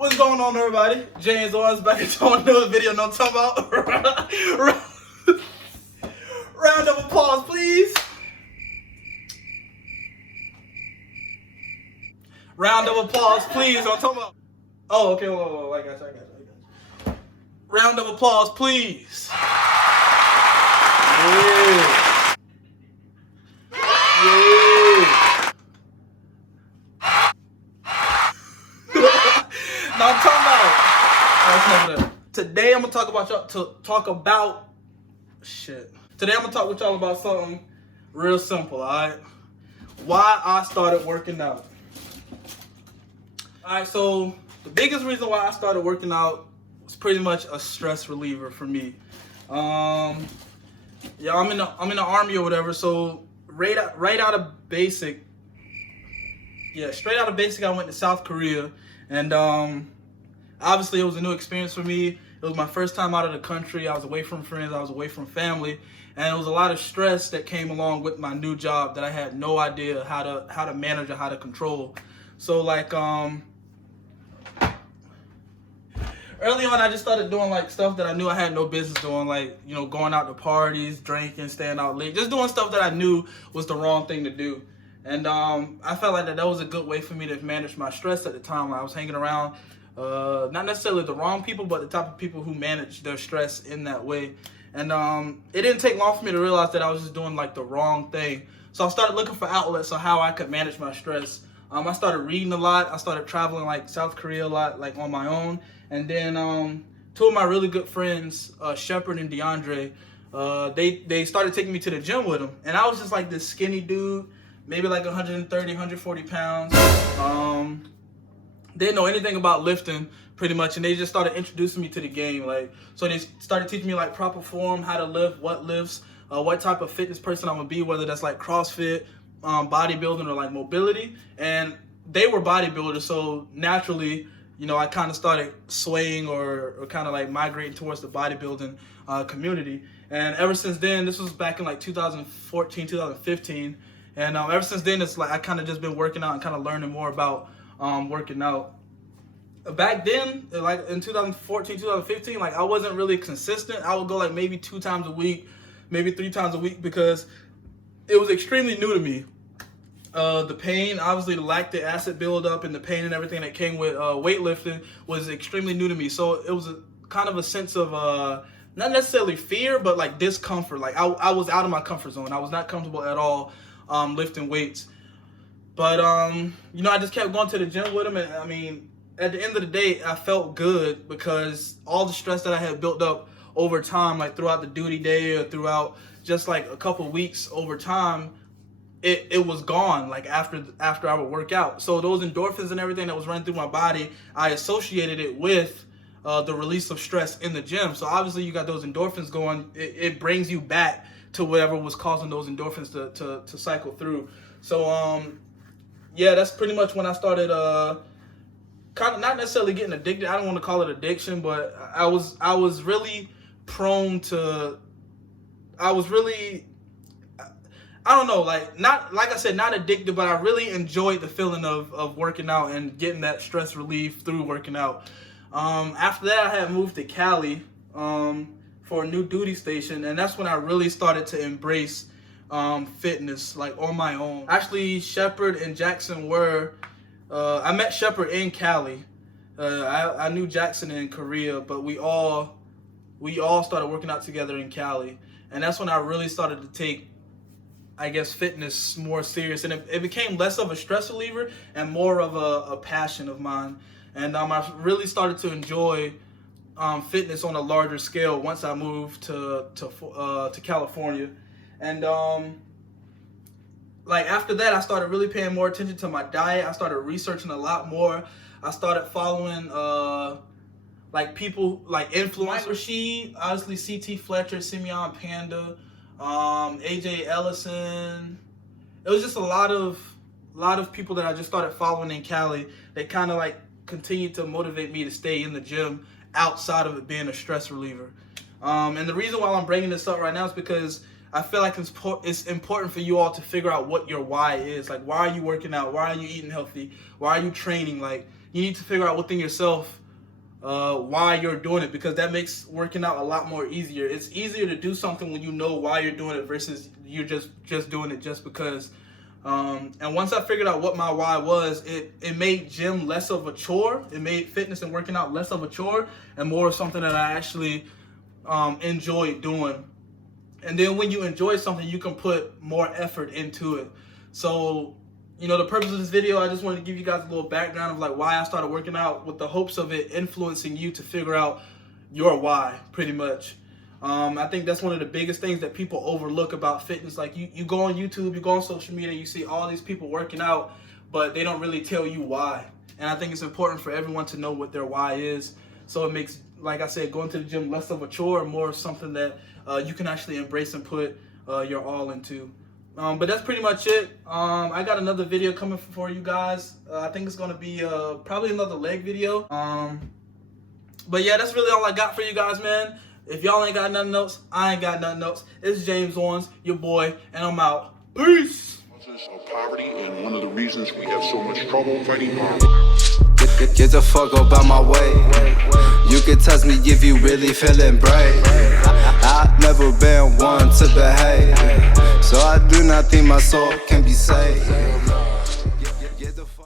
What's going on, everybody? James Owens back into another video. No, I'm talking about round of applause, please. Round of applause, please. I'm talking about. Oh, okay. Whoa. I got you. Round of applause, please. Yeah. No, I'm talking about. Today I'm gonna talk about Today I'm gonna talk with y'all about something real simple. All right, why I started working out. All right, so the biggest reason why I started working out was pretty much a stress reliever for me. Yeah, I'm in the army or whatever. So straight out of basic, I went to South Korea, and obviously it was a new experience for me. It was my first time out of the country. I was away from friends. I was away from family, and it was a lot of stress that came along with my new job that I had no idea how to manage or how to control. So like early on, I just started doing like stuff that I knew I had no business doing, like, you know, going out to parties, drinking, staying out late, just doing stuff that I knew was the wrong thing to do. And I felt like that was a good way for me to manage my stress at the time. I was hanging around, not necessarily the wrong people, but the type of people who manage their stress in that way. And it didn't take long for me to realize that I was just doing like the wrong thing. So I started looking for outlets on how I could manage my stress. I started reading a lot. I started traveling like South Korea a lot, like on my own. And then two of my really good friends, Shepard and DeAndre, they started taking me to the gym with them. And I was just like this skinny dude, maybe like 130, 140 pounds. Didn't know anything about lifting pretty much. And they just started introducing me to the game. Like, so they started teaching me like proper form, how to lift, what lifts, what type of fitness person I'm gonna be, whether that's like CrossFit, bodybuilding, or like mobility. And they were bodybuilders, so naturally, you know, I kind of started swaying or kind of like migrating towards the bodybuilding community. And ever since then, this was back in like 2014, 2015. And ever since then, it's like I kind of just been working out and kind of learning more about working out. Back then, like in 2014, 2015, like I wasn't really consistent. I would go like maybe 2 times a week, maybe 3 times a week, because it was extremely new to me. The pain, obviously the lactic acid buildup and the pain and everything that came with weightlifting was extremely new to me. So it was kind of a sense of not necessarily fear, but like discomfort. Like I was out of my comfort zone. I was not comfortable at all lifting weights. But you know, I just kept going to the gym with him, and I mean, at the end of the day, I felt good because all the stress that I had built up over time, like throughout the duty day or throughout just like a couple weeks over time, it was gone, like after I would work out. So those endorphins and everything that was running through my body, I associated it with the release of stress in the gym. So obviously you got those endorphins going, it brings you back to whatever was causing those endorphins to cycle through. So yeah, that's pretty much when I started kind of not necessarily getting addicted. I don't want to call it addiction, but I was really prone to, I don't know, like I said, not addicted, but I really enjoyed the feeling of working out and getting that stress relief through working out. After that, I had moved to Cali for a new duty station, and that's when I really started to embrace fitness, like on my own. Actually, Shepard and Jackson I met Shepard in Cali. I knew Jackson in Korea, but we all started working out together in Cali, and that's when I really started to take, I guess, fitness more serious, and it became less of a stress reliever and more of a passion of mine. And I really started to enjoy fitness on a larger scale once I moved to California. And like after that, I started really paying more attention to my diet. I started researching a lot more. I started following like people like influencers. Mike Rashid, obviously CT Fletcher, Simeon Panda, AJ Ellison. It was just a lot of people that I just started following in Cali that kind of like continued to motivate me to stay in the gym outside of it being a stress reliever. And the reason why I'm bringing this up right now is because I feel like it's important for you all to figure out what your why is. Like, why are you working out? Why are you eating healthy? Why are you training? Like, you need to figure out within yourself why you're doing it, because that makes working out a lot more easier. It's easier to do something when you know why you're doing it versus you're just doing it just because. And once I figured out what my why was, it made gym less of a chore. It made fitness and working out less of a chore and more of something that I actually enjoy doing. And then when you enjoy something, you can put more effort into it. So, you know, the purpose of this video, I just wanted to give you guys a little background of like why I started working out, with the hopes of it influencing you to figure out your why, pretty much. I think that's one of the biggest things that people overlook about fitness. Like you go on YouTube, you go on social media, you see all these people working out, but they don't really tell you why. And I think it's important for everyone to know what their why is. So it makes, like I said, going to the gym less of a chore and more of something that you can actually embrace and put your all into. But that's pretty much it. I got another video coming for you guys. I think it's going to be probably another leg video. But yeah, that's really all I got for you guys, man. If y'all ain't got nothing else, I ain't got nothing else. It's James Owens, your boy, and I'm out. Peace! Of poverty, and one of the reasons we have so much trouble fighting poverty. Get the fuck up out my way. You can touch me if you really feeling brave. I've never been one to behave, so I do not think my soul can be saved. Get the fuck